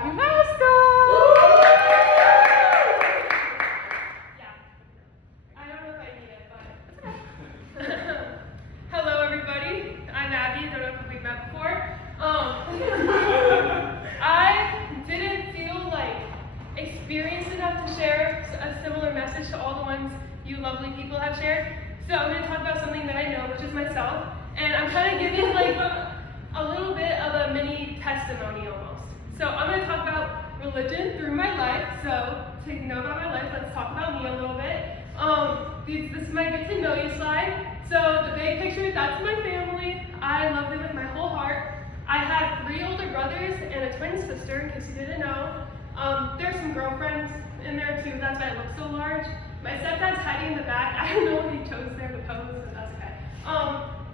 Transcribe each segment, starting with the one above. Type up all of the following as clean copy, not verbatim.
Abby Mascal! Yeah. I don't know if I need it, but hello everybody. I'm Abby. I don't know if we've met before. I didn't feel like experienced enough to share a similar message to all the ones you lovely people have shared. So I'm going to talk about something that I know, which is myself. And I'm kind of giving like a little bit of a mini testimony almost. So I'm going to talk about religion through my life. So to know about my life, let's talk about me a little bit. This is my get to know you slide. So the big picture, that's my family. I love them with my whole heart. I have 3 older brothers and a twin sister, in case you didn't know. There's some girlfriends in there too, that's why I look so large. My stepdad's hiding in the back. I don't know what he chose there to pose, but that's okay.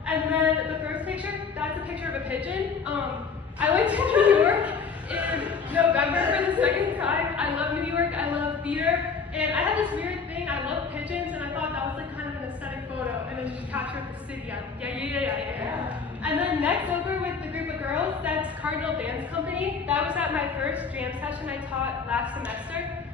And then the first picture, that's a picture of a pigeon. I went to New York in November for the second time. I love New York, I love theater, and I had this weird thing, I love pigeons, and I thought that was like kind of an aesthetic photo, and it just captured the city. Yeah. And then next over with the group of girls, that's Cardinal Dance Company. That was at my first jam session I taught last semester.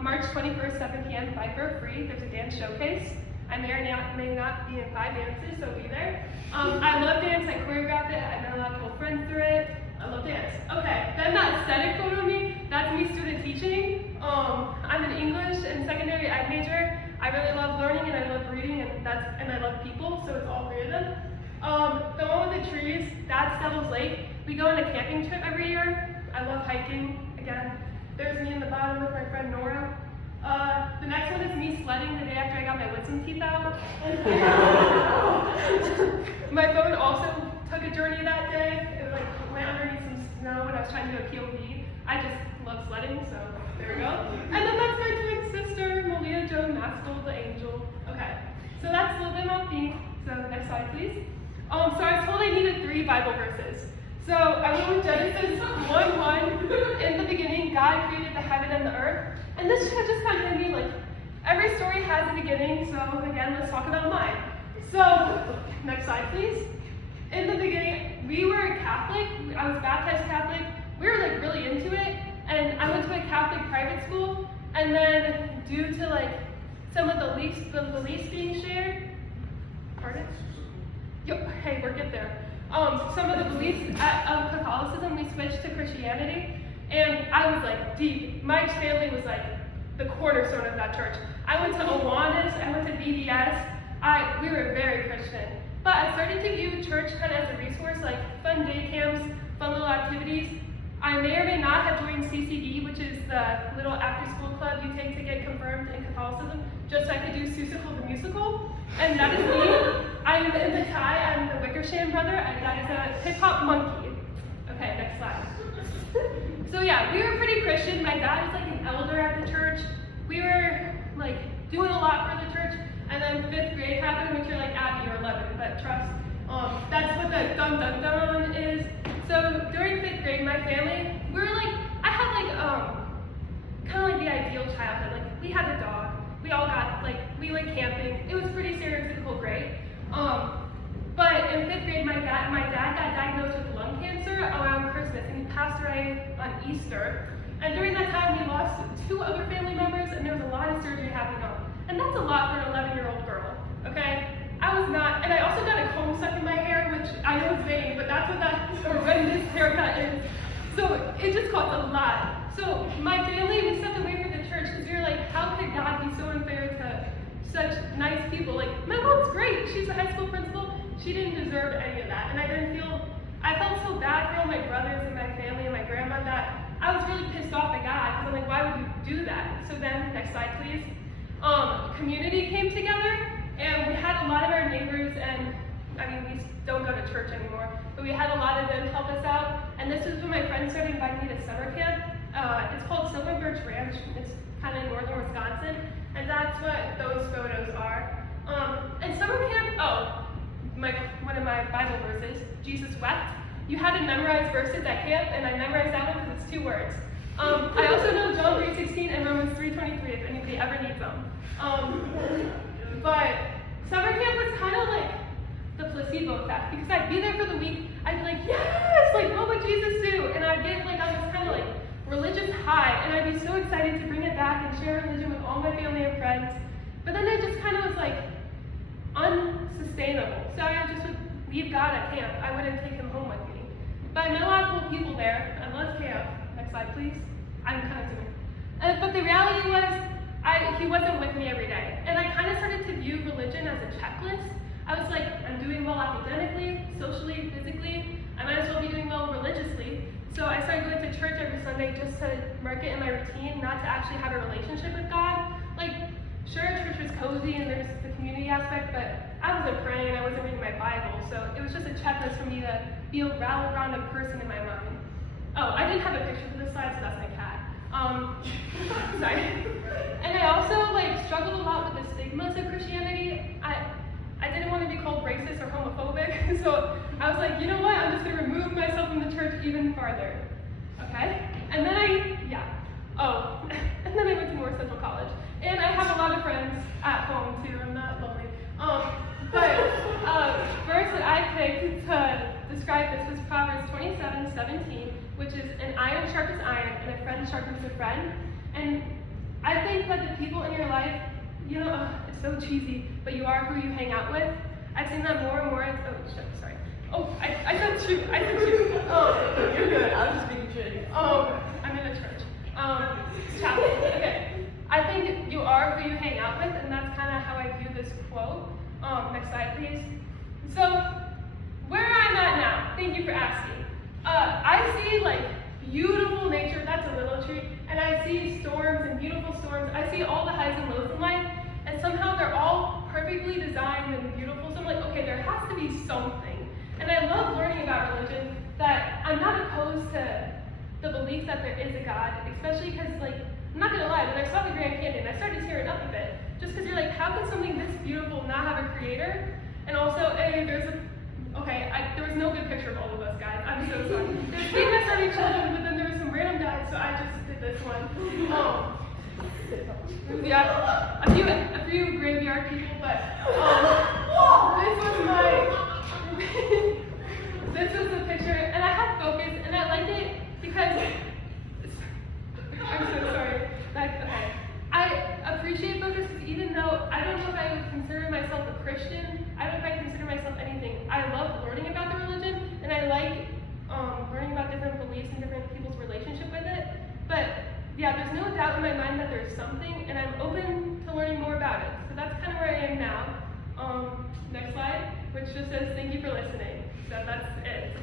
March 21st, 7 p.m., Pfeiffer, free. There's a dance showcase. I may or may not be in 5 dances, so be there. I love dance, I choreograph it, I met a lot of cool friends through it. I love dance. Okay, then that aesthetic photo of me, that's me student teaching. I'm an English and secondary ed major. I really love learning and I love reading and I love people, so it's all 3 of them. The one with the trees, that's Devil's Lake. We go on a camping trip every year. I love hiking. Again, there's me in the bottom with my friend Nora. The next one is me sledding the day after I got my wisdom teeth out. My phone also took a journey that day. It went underneath some snow when I was trying to do a POV. I just love sledding, so there we go. And then that's my twin sister, Malia Jo Mascal, the angel. Okay, so that's a little bit about me. So next slide, please. So I was told I needed 3 Bible verses. So I went with Genesis 1:1. In the beginning, God created the heaven and the earth. And this just kind of hit me like, every story has a beginning, so again, let's talk about mine. So, next slide, please. In the beginning, we were Catholic. I was baptized Catholic. We were like really into it. And I went to a Catholic private school. And then due to like some of the beliefs being shared, pardon? Hey, we're good there. Some of the beliefs of Catholicism, we switched to Christianity, and I was like deep. My family was like the cornerstone of that church. I went to Awanas, I went to VBS. We were very Christian. But I started to view church kind of as a resource, like fun day camps, fun little activities. I may or may not have joined CCD, which is the little after-school club you take to get confirmed in Catholicism, just so I could do Seussical the musical. And that is me. I'm the Kai, I'm the Wickersham brother, and that is a hip-hop monkey. Okay, next slide. So yeah, we were pretty Christian. My dad is like an elder at the church. We were like doing a lot for the church. And then 5th grade happened, which you're like, Abby, you're 11, but trust. That's what the dun dun dun is. So during 5th grade, my family, we were like, I had like, kind of like the ideal childhood. Like, we had a dog. We all got, like, we went camping. It was pretty stereotypical great. But in 5th grade, my dad got diagnosed with lung cancer around Christmas, and he passed away on Easter. And during that time, we lost 2 other family members, and there was a lot of surgery happening on. And that's a lot for an 11-year-old girl, okay? I was not, and I also got a comb stuck in my hair, which I know is vain, but that's what that horrendous haircut is. So it just cost a lot. So my family, we stepped away from the church because we were like, how could God be so unfair to such nice people? Like, my mom's great, she's a high school principal, she didn't deserve any of that. And I felt so bad for all my brothers and my family and my grandma that I was really pissed off at God, because I'm like, why would you do that? So then, next slide please. Community came together, and we had a lot of our neighbors, and I mean, we don't go to church anymore, but we had a lot of them help us out, and this was when my friends started inviting me to summer camp. It's called Silver Birch Ranch. It's kind of in northern Wisconsin, and that's what those photos are. And summer camp, one of my Bible verses, Jesus wept. You had to memorize verses at camp, and I memorized that one because it's 2 words. I also know John 3:16 and Romans 3:23 if anybody ever needs them. But summer camp was kind of like the placebo effect, because I'd be there for the week, I'd be like, yes, like what would Jesus do? And I'd get like on this kind of like I'd be so excited to bring it back and share religion with all my family and friends. But then it just kind of was like unsustainable. So I just would leave God at camp. I wouldn't take him home with me. But I met a lot of cool people there. I loved camp. Next slide, please. I'm kind of zooming. But the reality was, he wasn't with me every day. And I kind of started to view religion as a checklist. I was like, I'm doing well academically, socially, physically. I might as well be doing well religiously. So I started going to church every Sunday just to mark it in my routine, not to actually have a relationship with God. Like, sure, church was cozy and there's the community aspect, but I wasn't praying, I wasn't reading my Bible, so it was just a checklist for me to be a well-rounded person in my mind. Oh, I didn't have a picture for this slide, so that's my cat. Sorry. And I also struggled a lot with the stigmas of Christianity. I didn't want to be called racist or homophobic, so I was like, you know what, I'm just going to remove myself from the church even farther. Okay? And then and then I went to North Central College. And I have a lot of friends at home too, I'm not lonely. Verse that I picked to describe this was Proverbs 27:17, which is an iron sharpens iron and a friend sharpens a friend. And I think that the people in your life, it's so cheesy, but you are who you hang out with. I've seen that more and more. I said shoot. Oh, you're good. I was just being shitty. I'm in a church. Chapel. Okay. I think you are who you hang out with, and that's kind of how I view this quote. Next slide, please. So, where I'm at now, thank you for asking. I see beautiful nature, that's a willow tree, and I see storms and beautiful storms. I see all the highs and lows in life, and somehow they're all perfectly designed and beautiful. So I'm like, okay, there has to be something. And I love learning about religion, that I'm not opposed to the belief that there is a God, especially because, I'm not gonna lie, when I saw the Grand Canyon, I started tearing up a bit, just because you're like, how can something this beautiful not have a creator? And also, there was no good picture of all of us guys, I'm so sorry. There's 3 Mascal children, but then there was some random guys, so I just did this one. Yeah, a few graveyard people, but this was the picture, and I had focus, and I liked it because I'm so sorry. I appreciate focus because even though I don't know if I would consider myself a Christian, I don't know if I consider myself anything. I love learning about the religion, and I like learning about different beliefs and different people's relationship with it. But yeah, there's no doubt in my mind that there's something, and I'm open to learning more about it. So that's kind of where I am now. Next slide, which just says thank you for listening. So that's it.